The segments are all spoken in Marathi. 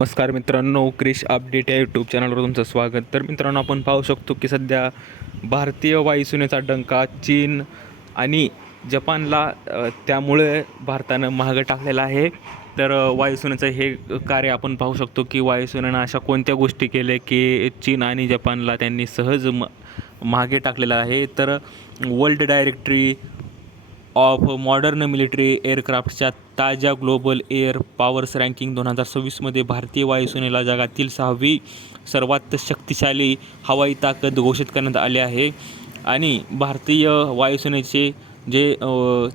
नमस्कार मित्रांनो, क्रिश अपडेट या यूट्यूब चॅनलवर तुमचं स्वागत. तर मित्रांनो, आपण पाहू शकतो की सध्या भारतीय वायुसेनेचा डंका चीन आणि जपानला त्यामुळे भारतानं मागं टाकलेलं आहे. तर वायुसेनेचं हे कार्य आपण पाहू शकतो की वायुसेनेनं अशा कोणत्या गोष्टी केल्या की चीन आणि जपानला त्यांनी सहज मागे टाकलेलं आहे. तर world directory of modern military एअरक्राफ्टच्या ताज्या ग्लोबल एअर पॉवर्स रँकिंग 2026मध्ये भारतीय वायुसेनेला जगातील 6वी सर्वात शक्तिशाली हवाई ताकद घोषित करण्यात आले आहे. आणि भारतीय वायुसेनेचे जे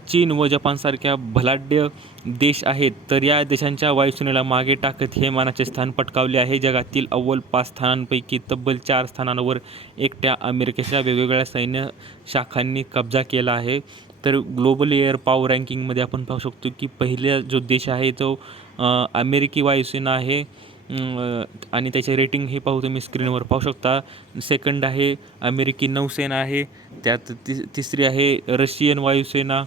चीन व जपानसारख्या बलाढ्य देश आहेत, तर या देशांच्या वायुसेनेला मागे टाकत हे मानाचे स्थान पटकावले आहे. जगातील अव्वल 5 स्थानांपैकी तब्बल 4 स्थानांवर एकट्या अमेरिकेच्या वेगवेगळ्या सैन्य शाखांनी कब्जा केला आहे. तर ग्लोबल एअर पॉवर रँकिंगमध्ये आपण पाहू शकतो की पहिला जो देश आहे तो अमेरिकी वायुसेना आहे. आणि त्याचे रेटिंग हे पाहू तुम्ही स्क्रीनवर पाहू शकता. सेकंड आहे अमेरिकी नौसेना आहे, त्यात तिसरी आहे रशियन वायुसेना,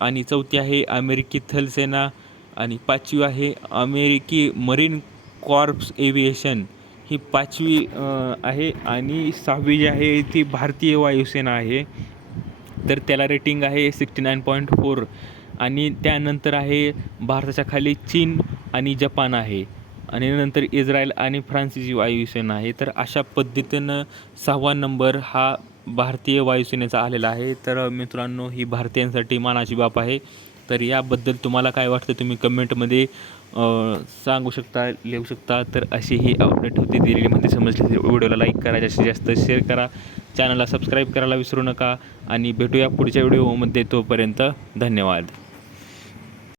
आणि चौथी आहे अमेरिकी थलसेना, आणि पाचवी आहे अमेरिकी मरीन कॉर्प्स एव्हिएशन, ही पाचवी आहे. आणि सहावी जी आहे ती भारतीय वायुसेना आहे, तर त्याला रेटिंग आहे 69.4. आणि त्यानंतर आहे भारताच्या खाली चीन आणि जपान आहे, आणि नंतर इस्रायल आणि फ्रान्सची वायुसेना आहे. तर अशा पद्धतीनं 6वा नंबर हा भारतीय वायुसेनेचा आलेला आहे. तर मित्रांनो, ही भारतीयांसाठी मानाची बाब आहे. तर याबद्दल तुम्हाला काय वाटतं तुम्ही कमेंटमध्ये सांगू शकता, लिहू शकता. तर अशी ही अपडेट होती. दिलेली माहिती समजली व्हिडिओला लाईक करा, जास्तीत जास्त शेअर करा, चॅनलला सबस्क्राईब करायला विसरू नका. आणि भेटूया पुढच्या व्हिडिओमध्ये. तोपर्यंत धन्यवाद.